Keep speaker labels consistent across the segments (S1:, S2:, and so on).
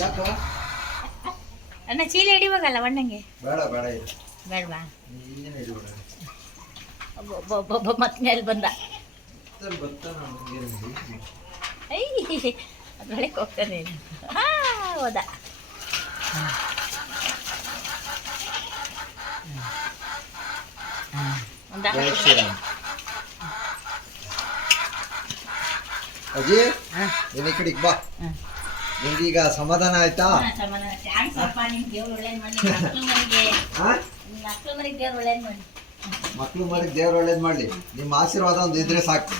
S1: ಯಾಕ?
S2: ಅಣ್ಣ ಚೀಲ ಹಿಡಿಬೇಕಲ್ಲ ಅಣ್ಣಂಗೆ
S1: ಬೇಡ ಬೇಡ ಇದು
S2: ಬೇಡವಾ?
S1: ನೀನೇನು ಹಿಡಿಬೇಡ.
S2: ಒಬ್ಬ ಮತ್ತೆ ಮೇಲೆ ಬಂದ. ಅದ್ರೊಳಗೆ ಹೋಗ್ತಾನೆ ಹಾ ಹೋದ.
S1: ಅಜಿ ನೀನು ಕಡೆಗೆ ಬಾ. ನಿಂಗೀಗ ಸಮಾಧಾನ ಆಯ್ತಾ?
S2: ಸ್ವಲ್ಪ ನಿಮ್ ದೇವ್ರು ಒಳ್ಳೇದ್ ಮಾಡಿ ಮಕ್ಳು
S1: ಮರಿಗೆ. ದೇವ್ರ ಒಳ್ಳೇದ್ ಮಾಡ್ಲಿ. ನಿಮ್ಮ ಆಶೀರ್ವಾದ ಒಂದು ಇದ್ರೆ ಸಾಕು.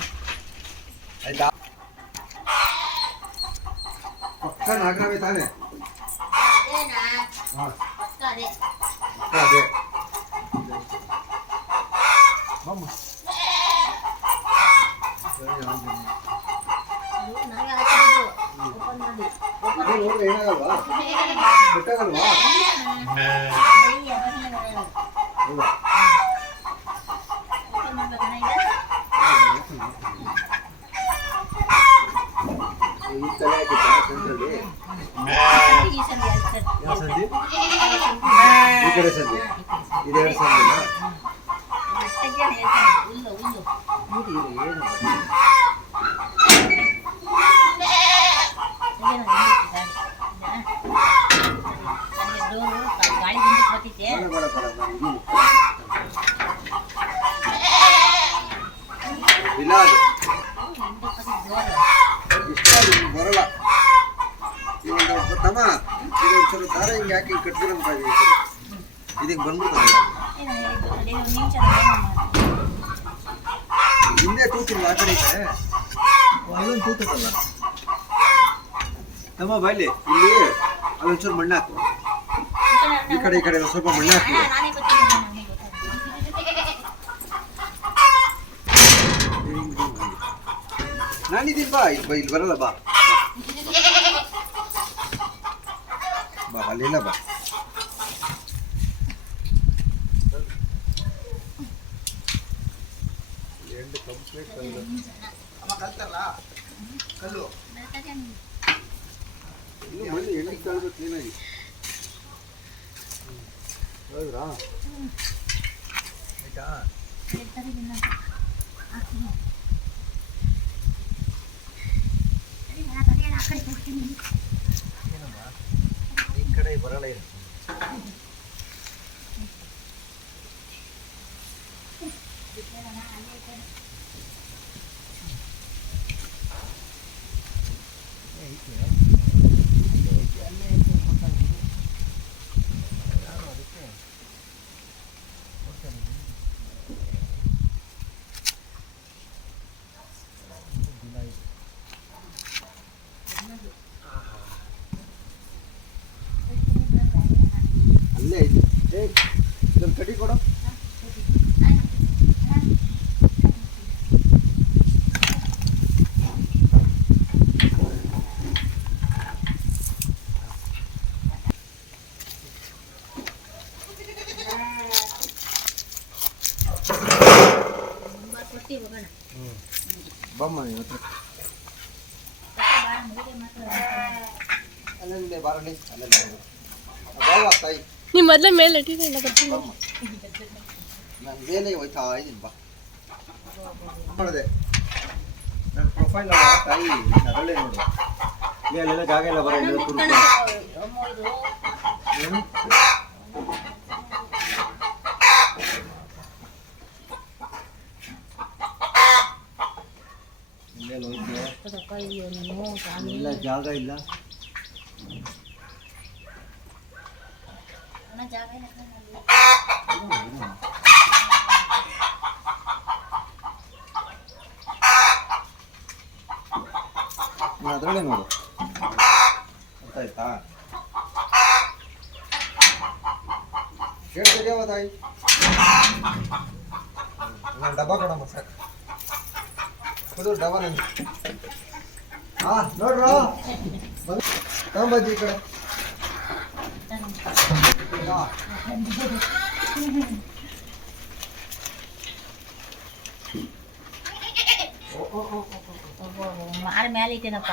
S1: ಆಯ್ತಾ? ಪಕ್ಕ ನಾಗರಾವೆ ತಾನೆ ಅದೇ. ಬಮ್ಮ. ಈ ಕಡೆ ಸಂಧಿ ಇದೆರಡು ಸಂಧಿ
S2: ಗಾಳಿ ಹಿಂದಕ್ಕೆ ಬರ್ತಿದ್ದೆ
S1: ಬೇಡ ಬೇಡ ಬೇಡ ನಾನು ಇದೀನಿ. ಇಲ್ಲ ಅದು ಇಷ್ಟ ಅದು ನಿಮ್ಗೆ ಬರಲ್ಲ ಇವೊಂದು ತಮ್ಮ ಇದು ಒಂದ್ಸಲ ದಾರ ಹಿಂಗೆ ಹಾಕಿ ಕಟ್ಬಿಡಂತ ಇದಕ್ಕೆ ಬಂದ್ಬಿಡ್ತದೆ ಹಿಂದೆ ತೂತಿಲ್ಲ ಆ ಕಡೆ ಈ ಕಡೆ ಅಲ್ಲೊಂದು ತೂತದಲ್ಲ ತಮ್ಮ ಬಾಯ್ಲಿ ಇಲ್ಲಿ ಅಲ್ಲೊಂಚೂರು ಮಣ್ಣು ಹಾಕು ಈ ಕಡೆ ಈ ಕಡೆ ಒಂದ್ ಸ್ವಲ್ಪ ಮಣ್ಣು ಹಾಕಿ ನಾನಿದ್ದೀನಿ ಬಾ ಇಲ್ಲಿ ಬಾ ಇಲ್ಲಿ ಬರಲ್ಲ ಬಾ ಬಾ ಅಲ್ಲಿಲ್ಲ ಬಾ ಎಂಟು ಕಂಪ್ಲೀಟ್ ಕಲ್ಲು ಅಮ್ಮ ಕಲ್ತಲ್ಲ ಕಲ್ಲು ಇನ್ನು ಮಣ್ಣು ಎಣ್ಣೆ ಕಳ್ದು ಕ್ಲೀನಾಗಿ ಹೌದ್ರಾ ಆಯ್ತಾ. ಈ ಕಡೆ ಬರಲ್ಲ ಏನು ಅಲ್ಲೇ ಐತಿ ಏ ಇದೊಂದು ಕಟಿ ಕೊಡು ಬಮ್ಮ ನೀನು ಹತ್ರ ಅಲ್ಲೇ ಬಾರಲಿ ಅಲ್ಲೇ ಬಾವ ತಾಯಿ
S3: ನೀವು ಮೊದಲೇ ಮೇಲೆ ಇಟ್ಟಿರಲಿಲ್ಲ ಬರ್ತೀನಿ.
S1: ನಾನು ಮೇಲೆ ಹೋಯ್ತಾ ಇದ್ದೀನಿ ಬಾ. ನೋಡಿದೆ. ನನ್ನ ಪ್ರೊಫೈಲ್ ತಾಯಿ ಅದರಲ್ಲೇ ನೋಡು. ಇಲ್ಲಿ ಅಲ್ಲೆಲ್ಲ ಜಾಗ ಎಲ್ಲ ಬರೋ ಇಲ್ಲ ಜಾಗ ಇಲ್ಲ. ಜಾಗ ಇಲ್ಲ ನೀನು ಅದರಲ್ಲೇ ನೋಡು ಅರ್ಥ ಆಯ್ತಾ ಕೇಳ್ತಿದ್ಯಾವ ತಾಯಿ ನಾನು ಡಬ್ಬ ಕೊಡಮ್ಮ ಸಾಕು ಅದು ಡಬ್ಬ ನಂದು ಹಾ ನೋಡ್ರ ತಗೊಂಬಜ್ಜಿ ಈ ಕಡೆ ಹಾ.
S2: ಮಾರ ಮೇಲೆ ಐತೇನಪ್ಪ.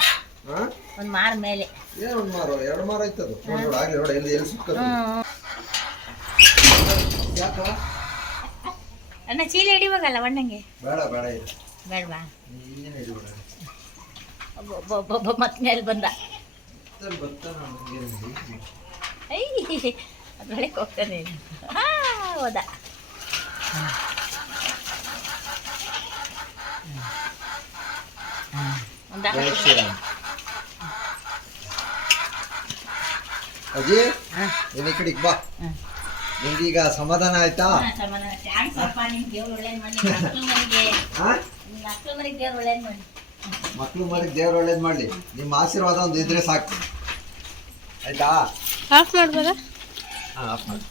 S2: ಒಂದ್ ಮಾರ್ ಮೇಲೆ.
S1: ಏನು ಒಂದು ಮಾರು? ಎರಡು ಮಾರು ನೋಡಿ ನೋಡಿ ಆಗ್ಲಿ ನೋಡಿ ಎಲ್ಲಿ ಎಲ್ಲಿ ಸುತ್ತದು
S2: ಅಣ್ಣ ಚೀಲ ಹಿಡಿವಾಗಲ್ಲ ಒಣ್ಣಂಗೆ?
S1: ಬೇಡ ಬೇಡ ಇದು
S2: ಬೇಡವಾ
S1: ಹಿಡಿಬೇಡ
S2: ಮತ್ತೆ ಮೇಲೆ ಬಂದ.
S1: ಬರ್ತಾನ.
S2: ಐ ಅದ್ರೊಳಗೆ ಹೋಗ್ತಾನೆ ಹೋದ.
S1: ಅಜ್ಜಿ ನೀನು ಈ ಕಡೆಗೆ ಬಾ.
S2: ನಿಮ್ಗೀಗ
S1: ನಿಂಗೀಗ ಸಮಾಧಾನ ಆಯ್ತಾ?
S2: ಮಕ್ಳು
S1: ಮರಿಗೆ. ದೇವ್ರು ಒಳ್ಳೇದು ಮಾಡಲಿ. ನಿಮ್ಮ ಆಶೀರ್ವಾದ ಒಂದು ಇದ್ರೆ ಸಾಕು. ಆಯ್ತಾ?
S3: ಆಫ್ ಮಾಡ್ಬೋದಾ?
S1: atmen.